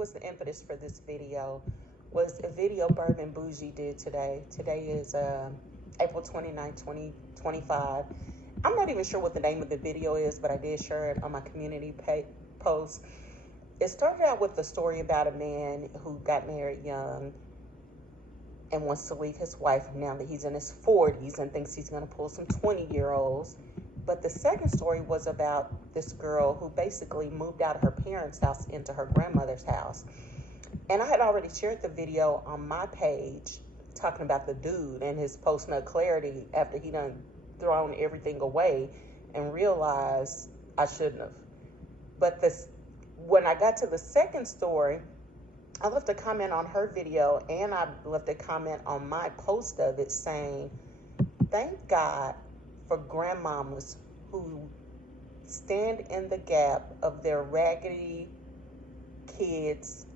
was the impetus for this video was a video Bourbon Bougie did today. Today is April 29, 2025. I'm not even sure what the name of the video is, but I did share it on my community post. It started out with the story about a man who got married young and wants to leave his wife now that he's in his 40s and thinks he's going to pull some 20-year-olds. But the second story was about this girl who basically moved out of her parents' house into her grandmother's house. And I had already shared the video on my page talking about the dude and his post-nut clarity after he done thrown everything away and realized I shouldn't have. But when I got to the second story, I left a comment on her video and I left a comment on my post of it saying, thank God for grandmamas who stand in the gap of their raggedy kids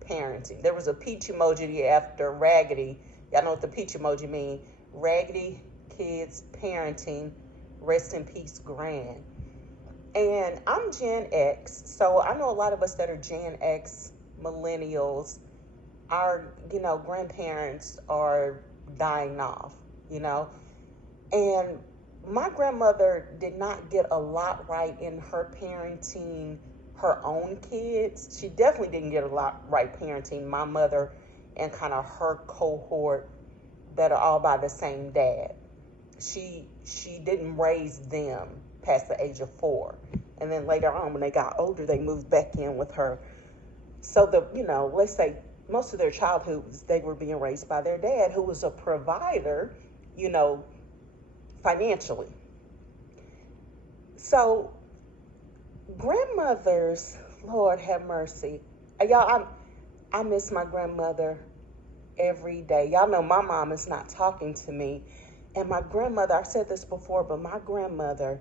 parenting. There was a peach emoji after raggedy. Y'all know what the peach emoji mean. Raggedy kids parenting. Rest in peace, Gran. And I'm Gen X, so I know a lot of us that are Gen X, millennials, our, grandparents are dying off, And my grandmother did not get a lot right in her parenting her own kids. She definitely didn't get a lot right parenting my mother and kind of her cohort that are all by the same dad. She didn't raise them past the age of 4. And then later on, when they got older, they moved back in with her. So let's say most of their childhoods, they were being raised by their dad, who was a provider, financially. So grandmothers, Lord have mercy. Y'all, I miss my grandmother every day. Y'all know my mom is not talking to me. And my grandmother, I've said this before, but my grandmother,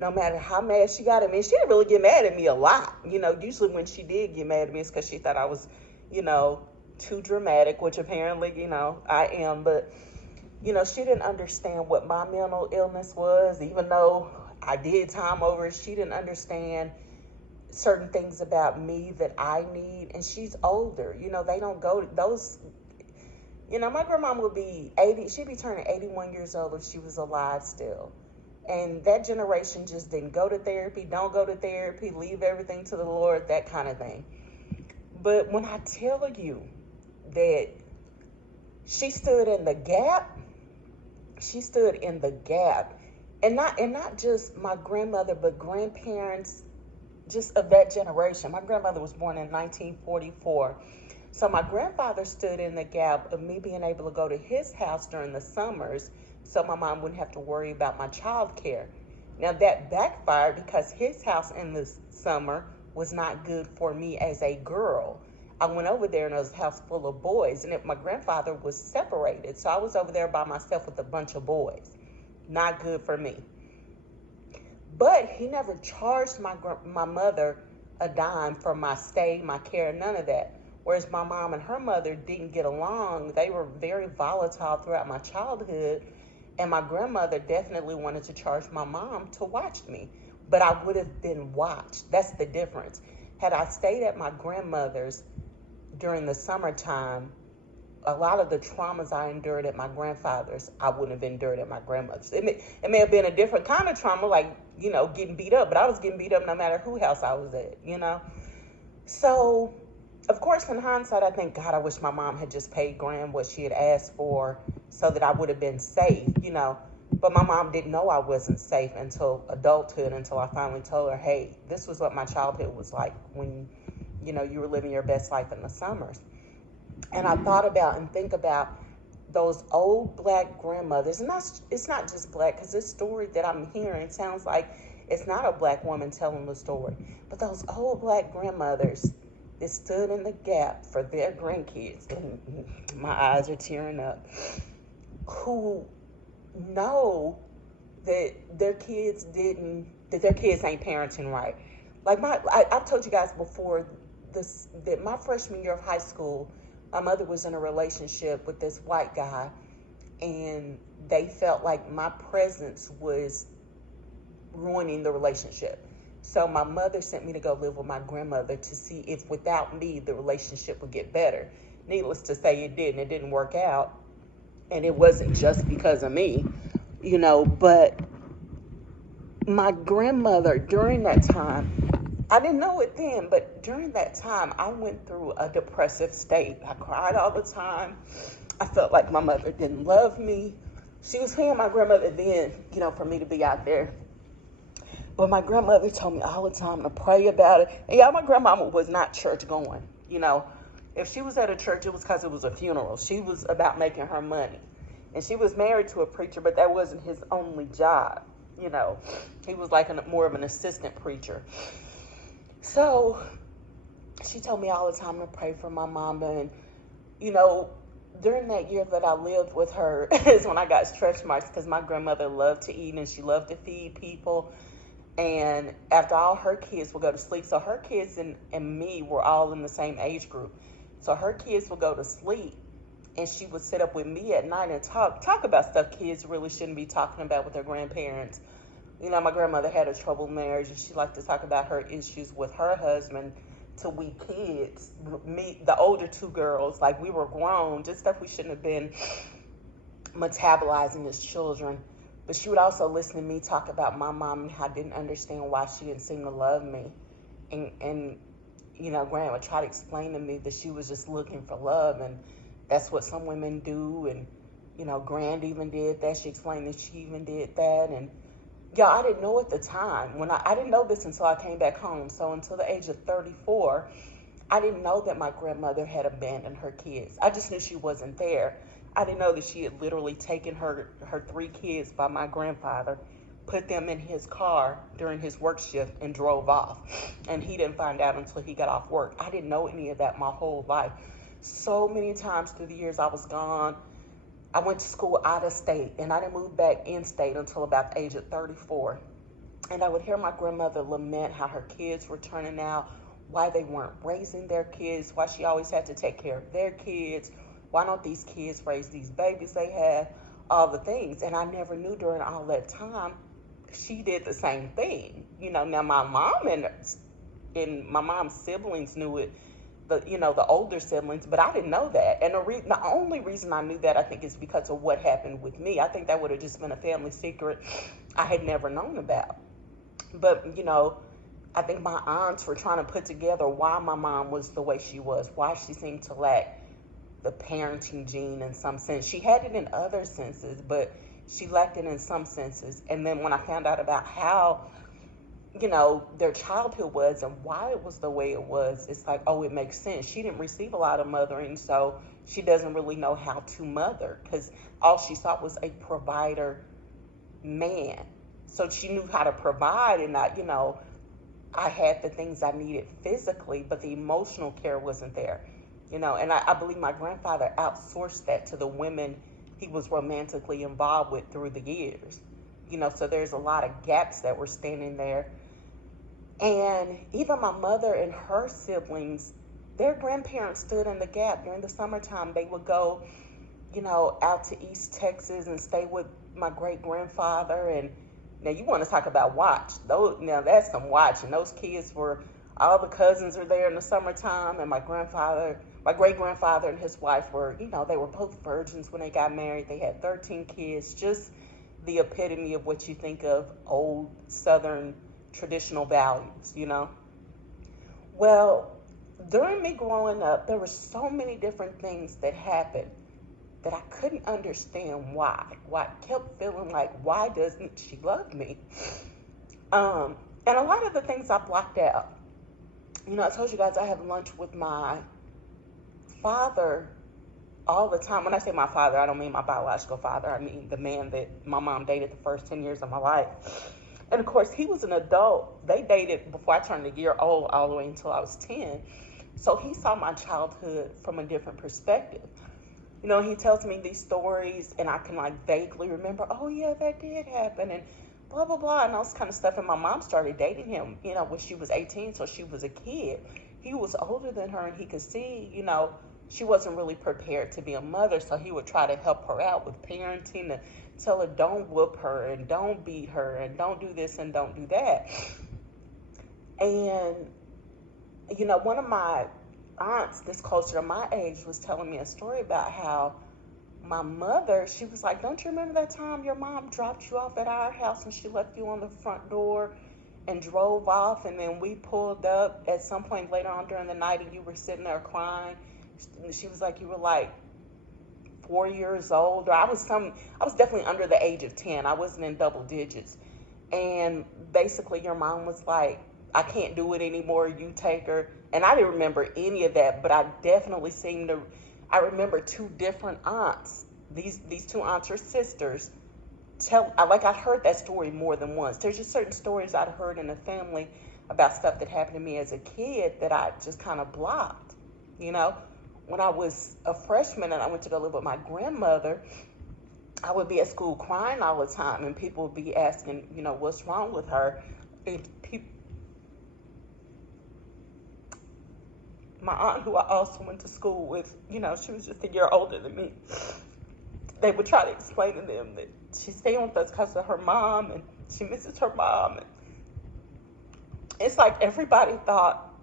no matter how mad she got at me, she didn't really get mad at me a lot. Usually when she did get mad at me, it's because she thought I was, too dramatic, which apparently, I am. But, she didn't understand what my mental illness was, even though I did time over it. She didn't understand certain things about me that I need. And she's older. They don't go to those. My grandma would be 80. She'd be turning 81 years old if she was alive still. And that generation just didn't go to therapy, don't go to therapy, leave everything to the Lord, that kind of thing. But when I tell you that she stood in the gap, and not just my grandmother, but grandparents just of that generation. My grandmother was born in 1944. So my grandfather stood in the gap of me being able to go to his house during the summers so my mom wouldn't have to worry about my child care. Now that backfired because his house in the summer was not good for me as a girl. I went over there and it was a house full of boys, and my grandfather was separated. So I was over there by myself with a bunch of boys. Not good for me. But he never charged my mother a dime for my stay, my care, none of that. Whereas my mom and her mother didn't get along. They were very volatile throughout my childhood. And my grandmother definitely wanted to charge my mom to watch me. But I would have been watched. That's the difference. Had I stayed at my grandmother's during the summertime, a lot of the traumas I endured at my grandfather's, I wouldn't have endured at my grandmother's. It may have been a different kind of trauma, like, getting beat up. But I was getting beat up no matter whose house I was at, So, of course, in hindsight, I think, God, I wish my mom had just paid Gran what she had asked for so that I would have been safe, But my mom didn't know I wasn't safe until adulthood, until I finally told her, hey, this was what my childhood was like when, you were living your best life in the summers. And I thought about and think about those old Black grandmothers. And it's not just Black, because this story that I'm hearing sounds like it's not a Black woman telling the story. But those old Black grandmothers that stood in the gap for their grandkids, and my eyes are tearing up, who know that their kids ain't parenting right. Like I've told you guys before that my freshman year of high school, my mother was in a relationship with this white guy, and they felt like my presence was ruining the relationship. So my mother sent me to go live with my grandmother to see if without me the relationship would get better. Needless to say, it didn't. It didn't work out. And it wasn't just because of me, but my grandmother, during that time, I didn't know it then, but during that time, I went through a depressive state. I cried all the time. I felt like my mother didn't love me. She was paying my grandmother then, for me to be out there. But my grandmother told me all the time to pray about it. And yeah, my grandmama was not church going. If she was at a church, it was because it was a funeral. She was about making her money. And she was married to a preacher, but that wasn't his only job. He was like more of an assistant preacher. So she told me all the time to pray for my mama. And, during that year that I lived with her is when I got stretch marks, because my grandmother loved to eat and she loved to feed people. And after all her kids would go to sleep, so her kids and me were all in the same age group. So her kids would go to sleep and she would sit up with me at night and talk about stuff kids really shouldn't be talking about with their grandparents. My grandmother had a troubled marriage and she liked to talk about her issues with her husband to we kids, me, the older two girls, like we were grown, just stuff we shouldn't have been metabolizing as children. But she would also listen to me talk about my mom and how I didn't understand why she didn't seem to love me. And Grandma would try to explain to me that she was just looking for love, and that's what some women do. And, Grand even did that. She explained that she even did that. And, I didn't know at the time. I didn't know this until I came back home. So until the age of 34, I didn't know that my grandmother had abandoned her kids. I just knew she wasn't there. I didn't know that she had literally taken her 3 kids by my grandfather, put them in his car during his work shift, and drove off. And he didn't find out until he got off work. I didn't know any of that my whole life. So many times through the years I was gone. I went to school out of state, and I didn't move back in state until about the age of 34. And I would hear my grandmother lament how her kids were turning out, why they weren't raising their kids, why she always had to take care of their kids. Why don't these kids raise these babies they have? All the things. And I never knew during all that time she did the same thing. Now my mom and my mom's siblings knew it, the older siblings, but I didn't know that. And the only reason I knew that, I think, is because of what happened with me. I think that would have just been a family secret I had never known about. But, I think my aunts were trying to put together why my mom was the way she was, why she seemed to lack the parenting gene in some sense. She had it in other senses, but she lacked it in some senses. And then when I found out about how, their childhood was and why it was the way it was, it's like, oh, it makes sense. She didn't receive a lot of mothering, so she doesn't really know how to mother, because all she saw was a provider man. So she knew how to provide, and I had the things I needed physically, but the emotional care wasn't there. And I believe my grandfather outsourced that to the women he was romantically involved with through the years. So there's a lot of gaps that were standing there. And even my mother and her siblings, their grandparents stood in the gap. During the summertime, they would go, out to East Texas and stay with my great-grandfather. And now you want to talk about watch. Now that's some watching. Those kids all the cousins are there in the summertime, and my great-grandfather and his wife were, they were both virgins when they got married. They had 13 kids, just the epitome of what you think of old Southern traditional values, Well, during me growing up, there were so many different things that happened that I couldn't understand why. I kept feeling like, why doesn't she love me? And a lot of the things I blocked out. I told you guys I have lunch with my father all the time. When I say my father, I don't mean my biological father. I mean the man that my mom dated the first 10 years of my life. And of course, he was an adult. They dated before I turned a year old, all the way until I was 10. So he saw my childhood from a different perspective. He tells me these stories, and I can vaguely remember, oh yeah, that did happen, and blah, blah, blah, and all this kind of stuff. And my mom started dating him, when she was 18, so she was a kid. He was older than her, and he could see, she wasn't really prepared to be a mother, so he would try to help her out with parenting, and tell her don't whoop her and don't beat her and don't do this and don't do that. And, one of my aunts that's closer to my age was telling me a story about how my mother, she was like, don't you remember that time your mom dropped you off at our house and she left you on the front door and drove off, and then we pulled up at some point later on during the night and you were sitting there crying? She was like, you were like 4 years old, or I was definitely under the age of 10. I wasn't in double digits. And basically your mom was like, I can't do it anymore, you take her. And I didn't remember any of that, but I remember two different aunts. These two aunts are sisters. I heard that story more than once. There's just certain stories I'd heard in the family about stuff that happened to me as a kid that I just kind of blocked. You know, when I was a freshman and I went to go live with my grandmother, I would be at school crying all the time, and people would be asking, what's wrong with her. And my aunt, who I also went to school with, she was just a year older than me. They would try to explain to them that she's staying with us because of her mom, and she misses her mom. And it's like everybody thought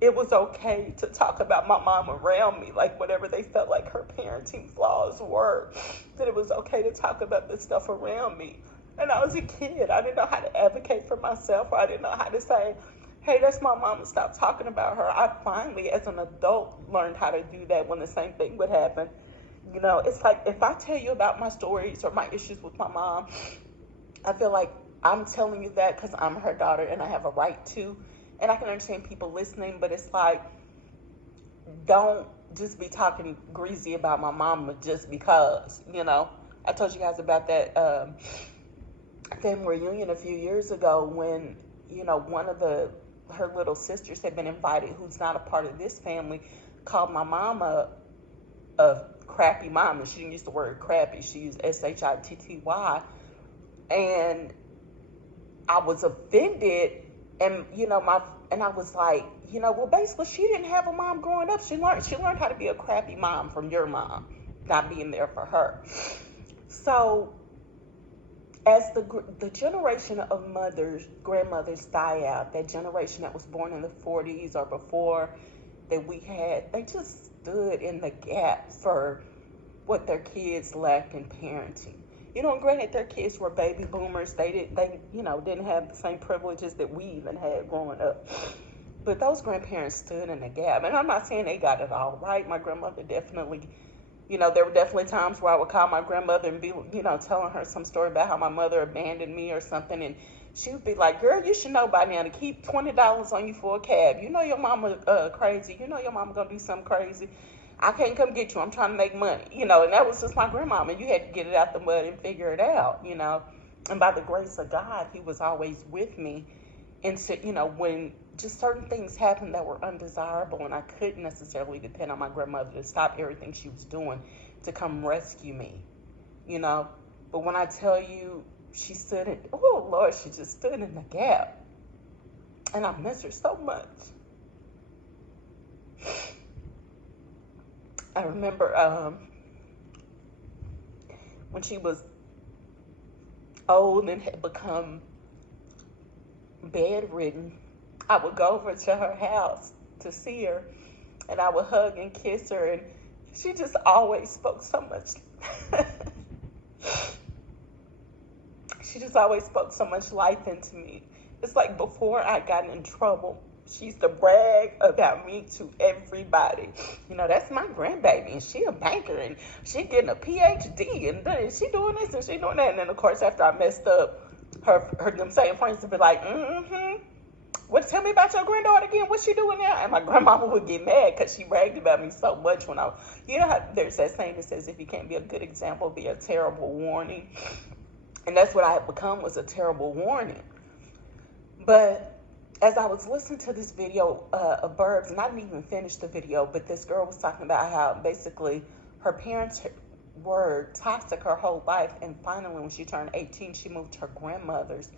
it was okay to talk about my mom around me, like whatever they felt like her parenting flaws were, that it was okay to talk about this stuff around me. And I was a kid. I didn't know how to advocate for myself, or I didn't know how to say, hey, that's my mom, and stop talking about her. I finally, as an adult, learned how to do that when the same thing would happen. It's like if I tell you about my stories or my issues with my mom, I feel like I'm telling you that because I'm her daughter and I have a right to. And I can understand people listening, but it's like, don't just be talking greasy about my mama just because, I told you guys about that family reunion a few years ago when, one of her little sisters had been invited, who's not a part of this family, called my mama a crappy mom. And she didn't use the word crappy. She used SHITTY. And I was offended. And, I was like, well, basically she didn't have a mom growing up. She learned how to be a crappy mom from your mom, not being there for her. So as the generation of grandmothers die out, that generation that was born in the 40s or before that we had, they just stood in the gap for what their kids lacked in parenting. And granted, their kids were baby boomers. They didn't have the same privileges that we even had growing up. But those grandparents stood in the gap. And I'm not saying they got it all right. My grandmother definitely, there were definitely times where I would call my grandmother and be, telling her some story about how my mother abandoned me or something. And she would be like, girl, you should know by now to keep $20 on you for a cab. Your mama crazy. Your mama gonna do something crazy. I can't come get you. I'm trying to make money. And that was just my grandmama. You had to get it out the mud and figure it out, And by the grace of God, he was always with me. And so, when just certain things happened that were undesirable, and I couldn't necessarily depend on my grandmother to stop everything she was doing to come rescue me, But when I tell you, she just stood in the gap. And I miss her so much. I remember when she was old and had become bedridden, I would go over to her house to see her, and I would hug and kiss her, and she just always spoke so much. She just always spoke so much life into me. It's like before I got in trouble, she used to brag about me to everybody. That's my grandbaby, and she a banker, and she getting a PhD, and she doing this and she doing that. And then, of course, after I messed up, them same friends would be like, tell me about your granddaughter again. What's she doing now? And my grandmama would get mad because she bragged about me so much when how there's that saying that says, if you can't be a good example, be a terrible warning. And that's what I had become, was a terrible warning. But as I was listening to this video of Burbs, and I didn't even finish the video, but this girl was talking about how basically her parents were toxic her whole life, and finally when she turned 18, she moved to her grandmother's,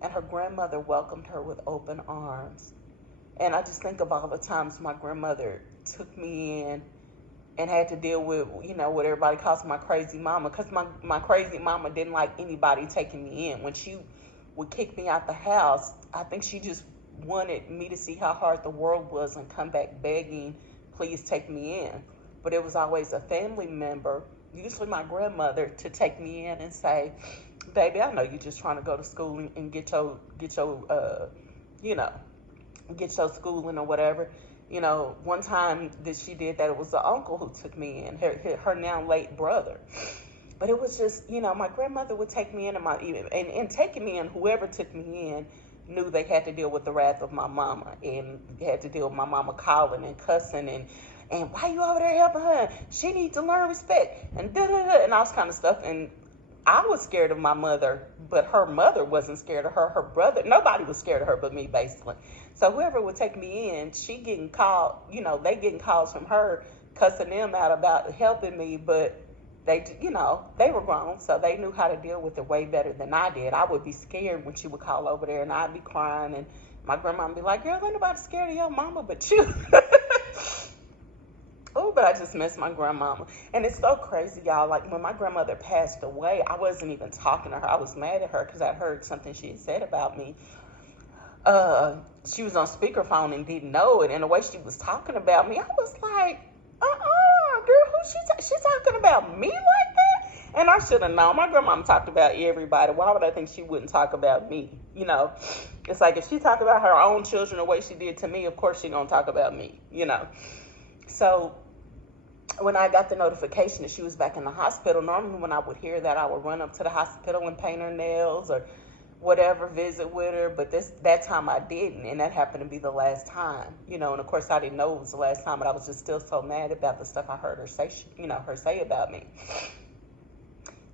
and her grandmother welcomed her with open arms. And I just think of all the times my grandmother took me in and had to deal with, what everybody calls my crazy mama, because my crazy mama didn't like anybody taking me in. When she would kick me out the house, I think she just wanted me to see how hard the world was and come back begging, please take me in. But it was always a family member, usually my grandmother, to take me in and say, baby, I know you're just trying to go to school and you know, get your schooling or whatever. One time that she did that, it was the uncle who took me in, her now late brother. But it was just, my grandmother would take me in, and taking me in, whoever took me in knew they had to deal with the wrath of my mama, and had to deal with my mama calling and cussing and why you over there helping her? She needs to learn respect and da da da and all this kind of stuff. And I was scared of my mother, but her mother wasn't scared of her. Her brother, nobody was scared of her but me, basically. So whoever would take me in, she getting called, they getting calls from her, cussing them out about helping me, but they were grown, so they knew how to deal with it way better than I did. I would be scared when she would call over there, and I'd be crying, and my grandma would be like, girl, ain't nobody scared of your mama but you. Oh, but I just miss my grandmama. And it's so crazy, y'all. Like, when my grandmother passed away, I wasn't even talking to her. I was mad at her because I heard something she had said about me. She was on speakerphone and didn't know it. And the way she was talking about me, I was like, girl, she talking about me like that? And I should have known. My grandmama talked about everybody. Why would I think she wouldn't talk about me? It's like if she talked about her own children the way she did to me, of course she gonna talk about me, So when I got the notification that she was back in the hospital, normally when I would hear that, I would run up to the hospital and paint her nails or whatever, visit with her. But that time I didn't, and that happened to be the last time, and of course I didn't know it was the last time, but I was just still so mad about the stuff I heard her say, say about me.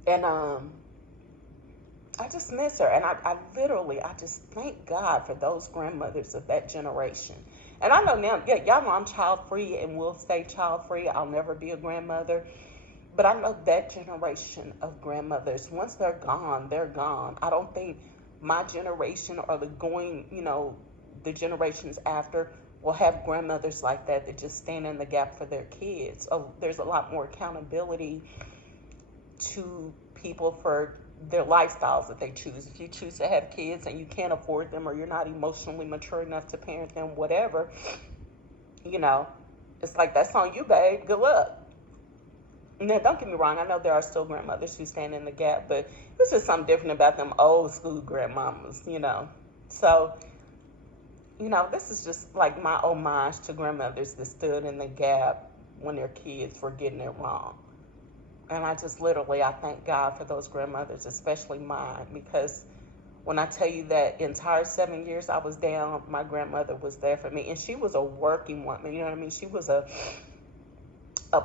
And I just miss her, and I just thank God for those grandmothers of that generation. And I know now, yeah, y'all know I'm child-free and will stay child-free. I'll never be a grandmother. But I know that generation of grandmothers, once they're gone, they're gone. I don't think my generation or the generations after will have grandmothers like that just stand in the gap for their kids. There's a lot more accountability to people for their lifestyles that they choose. If you choose to have kids and you can't afford them, or you're not emotionally mature enough to parent them, whatever, it's like, that's on you, babe. Good luck. Now, don't get me wrong. I know there are still grandmothers who stand in the gap, but it's just something different about them old school grandmamas, So, this is just like my homage to grandmothers that stood in the gap when their kids were getting it wrong. And I thank God for those grandmothers, especially mine, because when I tell you that entire 7 years I was down, my grandmother was there for me. And she was a working woman, you know what I mean? She was a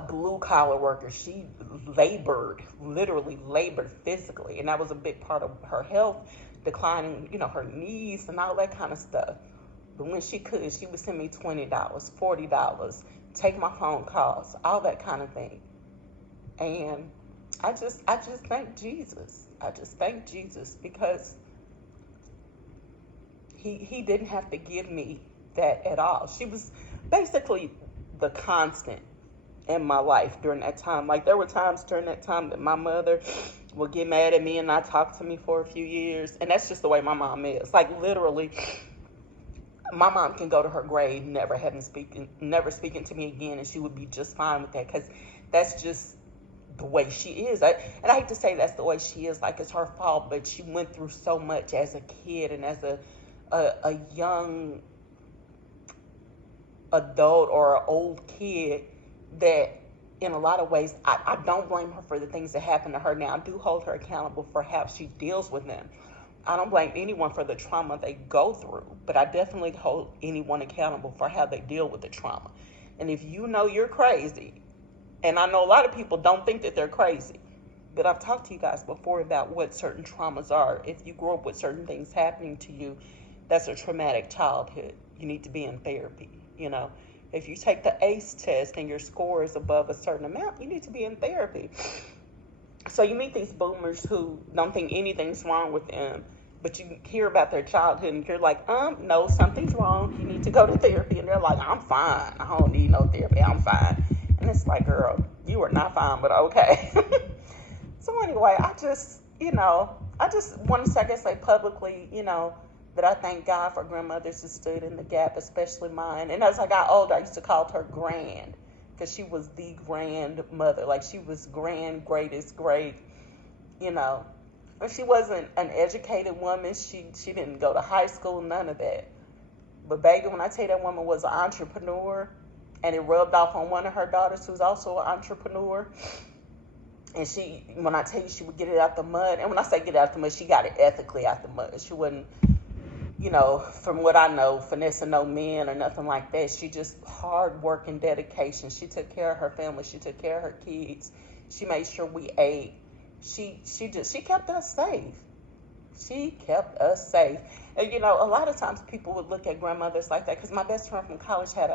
blue-collar worker. She literally labored physically. And that was a big part of her health, declining, her knees and all that kind of stuff. But when she could, she would send me $20, $40, take my phone calls, all that kind of thing. And I just thank Jesus. I just thank Jesus because he didn't have to give me that at all. She was basically the constant in my life during that time. Like, there were times during that time that my mother would get mad at me and not talk to me for a few years. And that's just the way my mom is. Like, literally, my mom can go to her grave never speaking to me again, and she would be just fine with that, because that's just the way she is. And I hate to say that's the way she is, like it's her fault, but she went through so much as a kid and as a young adult or an old kid that in a lot of ways I don't blame her for the things that happen to her. Now, I do hold her accountable for how she deals with them. I don't blame anyone for the trauma they go through, but I definitely hold anyone accountable for how they deal with the trauma. And if you know you're crazy, and I know a lot of people don't think that they're crazy, but I've talked to you guys before about what certain traumas are. If you grow up with certain things happening to you, that's a traumatic childhood. You need to be in therapy, If you take the ACE test and your score is above a certain amount, you need to be in therapy. So you meet these boomers who don't think anything's wrong with them, but you hear about their childhood and you're like, no, something's wrong. You need to go to therapy. And they're like, I'm fine. I don't need no therapy. I'm fine. And it's like, girl, you are not fine, but okay. So anyway, I just want to say publicly, that I thank God for grandmothers who stood in the gap, especially mine. And as I got older, I used to call her grand because she was the grandmother. Like she was grand, greatest, great, you know. But she wasn't an educated woman. She didn't go to high school, none of that. But baby, when I tell you that woman was an entrepreneur, and it rubbed off on one of her daughters who's also an entrepreneur. And she, when I tell you she would get it out the mud, and when I say get it out the mud, she got it ethically out the mud. She wasn't, from what I know, finessing no men or nothing like that. She just hard work and dedication. She took care of her family. She took care of her kids. She made sure we ate. She kept us safe. She kept us safe. And a lot of times people would look at grandmothers like that, because my best friend from college had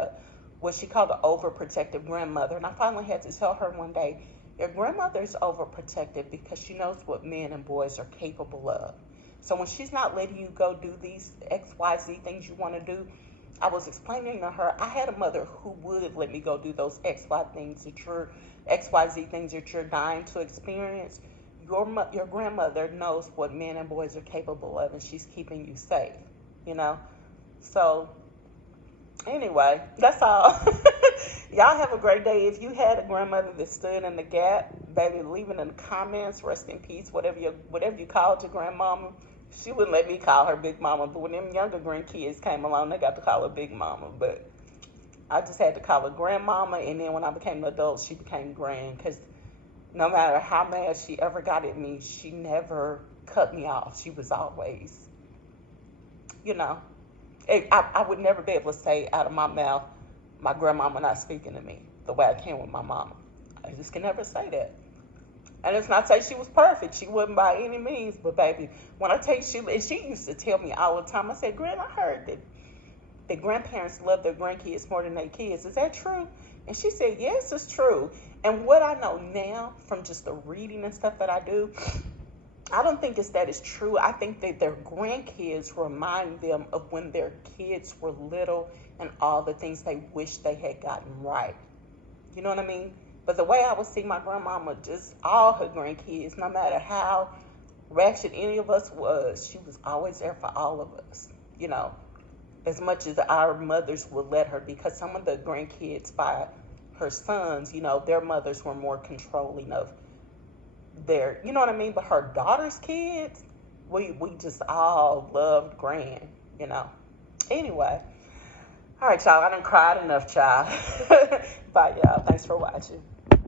what she called an overprotective grandmother. And I finally had to tell her one day, your grandmother's overprotective because she knows what men and boys are capable of. So when she's not letting you go do these XYZ things you want to do, I was explaining to her, I had a mother who would let me go do those XYZ things that you're dying to experience. Your grandmother knows what men and boys are capable of, and she's keeping you safe, So anyway, that's all. Y'all have a great day. If you had a grandmother that stood in the gap, baby, leave it in the comments. Rest in peace, whatever you called your grandmama. She wouldn't let me call her Big Mama, but when them younger grandkids came along, they got to call her Big Mama. But I just had to call her Grandmama, and then when I became an adult, she became Grand, because no matter how mad she ever got at me, she never cut me off. She was always, I would never be able to say out of my mouth, my grandmama not speaking to me the way I can with my mama. I just can never say that. And it's not to say she was perfect. She wasn't by any means. But baby, when I tell you, she used to tell me all the time, I said, Gran, I heard that grandparents love their grandkids more than their kids. Is that true? And she said, yes, it's true. And what I know now from just the reading and stuff that I do, I don't think it's true. I think that their grandkids remind them of when their kids were little and all the things they wish they had gotten right. You know what I mean? But the way I would see my grandmama, just all her grandkids, no matter how ratchet any of us was, she was always there for all of us, as much as our mothers would let her, because some of the grandkids by her sons, their mothers were more controlling of their, you know what I mean? But her daughter's kids, we just all loved Gran, Anyway, all right, y'all, I done cried enough, child. Bye, y'all. Thanks for watching.